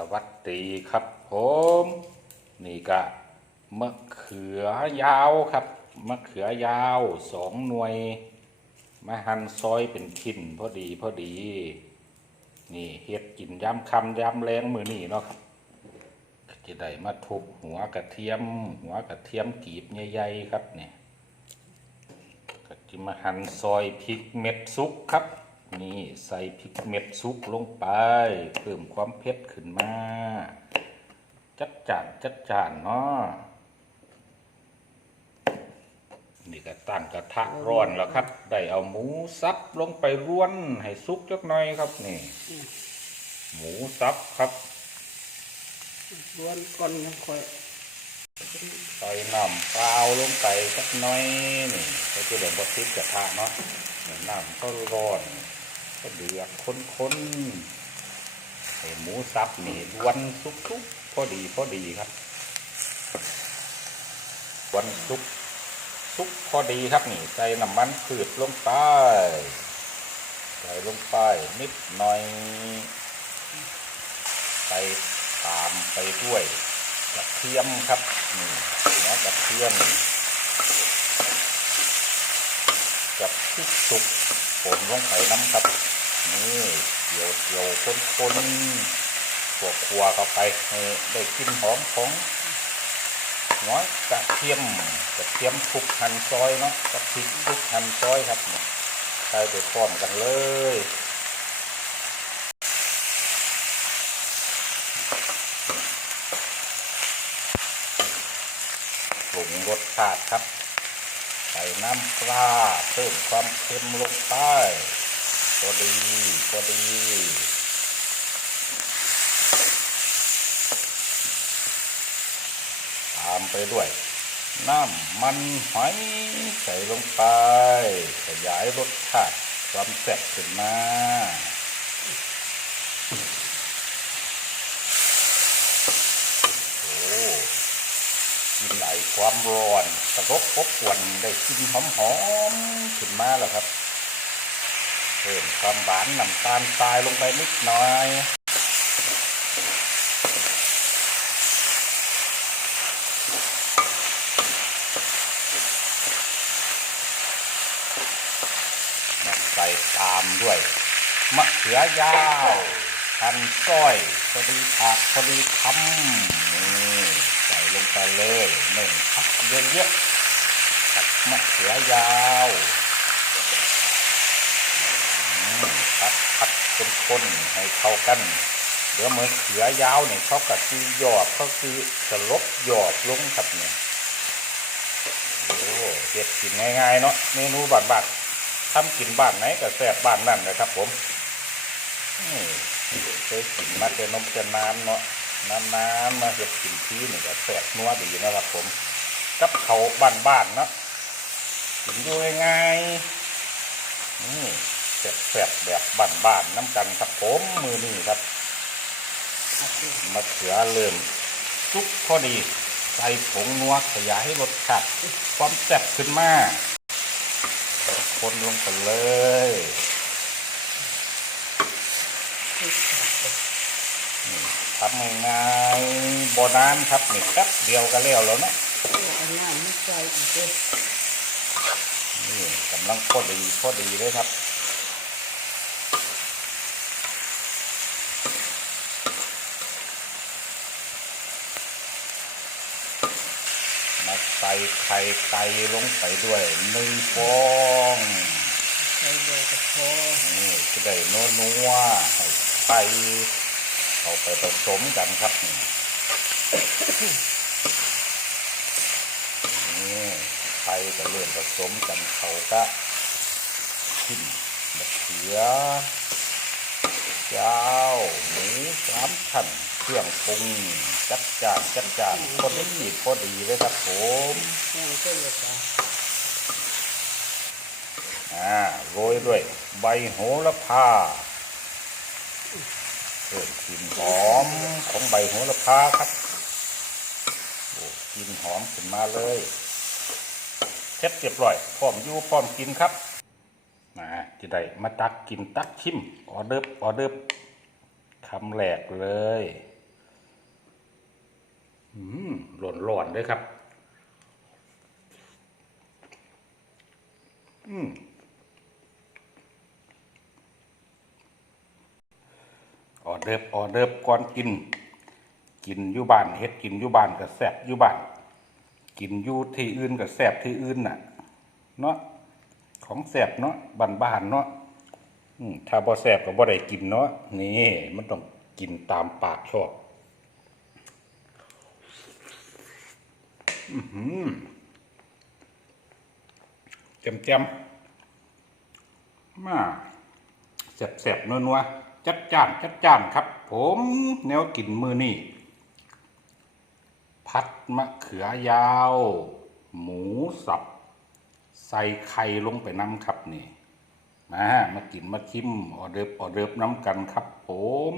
สวัสดีครับผมนี่ก็มะเขือยาวครับ มะเขือยาวสองหน่วย มาหั่นซอยเป็นชิ้นพอดีพอดี นี่เฮ็ดกินย้ำคำย้ำแรงมือนี่เนาะครับจะได้มาทุบหัวกระเทียม หัวกระเทียมกีบใหญ่ๆครับเนี่ยก็จะมาหั่นซอยพริกเม็ดซุกครับ นี่ใส่พริกเม็ดซุกลงไป เพิ่มความเผ็ดขึ้นมา จัดจานจัดจานเนาะนี่ก็ตั้งกระทะร้อนแล้วครับ ได้เอาหมูสับลงไปร่วนให้สุกจักหน่อยครับนี่ หมูสับครับล้วนก่อนยังค่อยใส่น้ำเปล่าลงไปสักหน่อยนี่เขาจะเดือดบดติดกระทะเนาะเนี่ยน้ำก็ร้อน ก็เดือดข้นๆให้หมูสับนี่วันสุกๆพอดีพอดีครับ วันสุกสุกพอดีครับนี่ใส่น้ำมันพืชลงไปใส่ลงไปนิดหน่อยใส่ตามไปด้วยกระเทียมครับนี่เนื้อกระเทียมกับพริกสุกผมลงไปน้ำครับ นี่เดี๋ยวเดี๋ยวคนคนๆขัวขัวเข้าไปให้ได้กลินหอมของหัวกระเทียมกระเทียมทุกหั่นซอยเนาะกับพริกทุกหั่นซอยครับนี่ใส่ไปพร้อมกันเลยปรุงรสชาติครับใส่น้ำปลาเพิ่มความเค็มลงไป พอดีพอดีตามไปด้วย น้ำมันหอยใส่ลงไป ขยายรสชาติความแซ่บขึ้นมาโอ้กินไอความร้อนตะรบอบอวนได้กลินหอมหอมๆขึ้นมาแล้วครับ พิ่มความหวานน้ำตาลทรายลงไปนิดหน่อยใส่ตามด้วยมะเขือยาวหั่นส้อยพอดีผักพอดีคำนี่ใส่ลงไปเลยหนึ่งพักเยอะๆกับมะเขือยาวอืมพัด พัดคนๆให้เข้ากันเดี๋ยวมะเขือยาวเนี่ยเขากับคือหยอดเขาคือสลบหยอดลงครับเนี่ยโอ้เฮ็ดกินง่ายๆเนาะเมนูบ้านๆทำกินบ้านไหนก็แซ่บบ้านนั่นนะครับ ผมนี่เคยกินมาแต่นมแต่น้ำเนาะนานๆมาเห็ดกินทีนี่ก็แซ่บนัวดีนะครับ ผม กับเขาวบ้านๆเนาะกินอยู่ง่ายนี่ แซ่บๆแบบบ้านๆน้ำกันครับผมมือนี่ครับมะเขือเริ่มสุกพอดี ใส่ผงนัวขยายให้รสชาติความแซ่บขึ้นมาคนลงไปเลยนี่ทำง่ายๆโบนานครับนี่แป๊บเดียวก็แล้วแล้วเนาะอันนั้นไม่ใส่อีกเลยนี่กำลังพอดีพอดีเลยครับ ใส่ไข่ไก่ลงไปด้วยหนึ่งฟองใส่เยอะก็พอนี่จะได้นัวนัวๆให้ไข่เข้าไปผสมกันครับนี่นี่ไข่จะเริ่มผสมกันเขาก็ขึ้นมะเขือยาวหมูสามชั้น เครื่องปรุงจัดจานจัดจานพอดีพอดีเลยครับผมแห้งก็เยอะกว่าอ่าโรยด้วย ใบโหระพาเพิ่มกลิ่นหอมของใบโหระพาครับโอ้กลิ่นหอมขึ้นมาเลยเท็ดเรียบร้อยพร้อมอยู่พร้อมกินครับมาจะได้มาตักกินตักชิมออเดิร์ฟออเดิร์ฟคำแรกเลยออืม หล่นหล่นๆเลยครับ อืมออเดิร์ฟออเดิร์ฟก่อนกิน กินอยู่บ้านเฮ็ดกินอยู่บ้านก็แซ่บอยู่บ้าน กินอยู่ที่อื่นก็แซ่บที่อื่นน่ะ เนาะของแซ่บเนาะบ้านๆเนาะถ้าบ่แซ่บก็บ่ได้กินเนาะนี่มันต้องกินตามปากชอบ อือหือแจ่มมาแซ่บๆนัวๆจัดจ้านจัดจ้านครับ ผมแนวกินมือนี่พัดมะเขือยาว หมูสับ ใส่ไข่ลงไปน้ำครับนี่มามากินมาชิมออเดิร์ฟออเดิร์ฟน้ำกันครับผม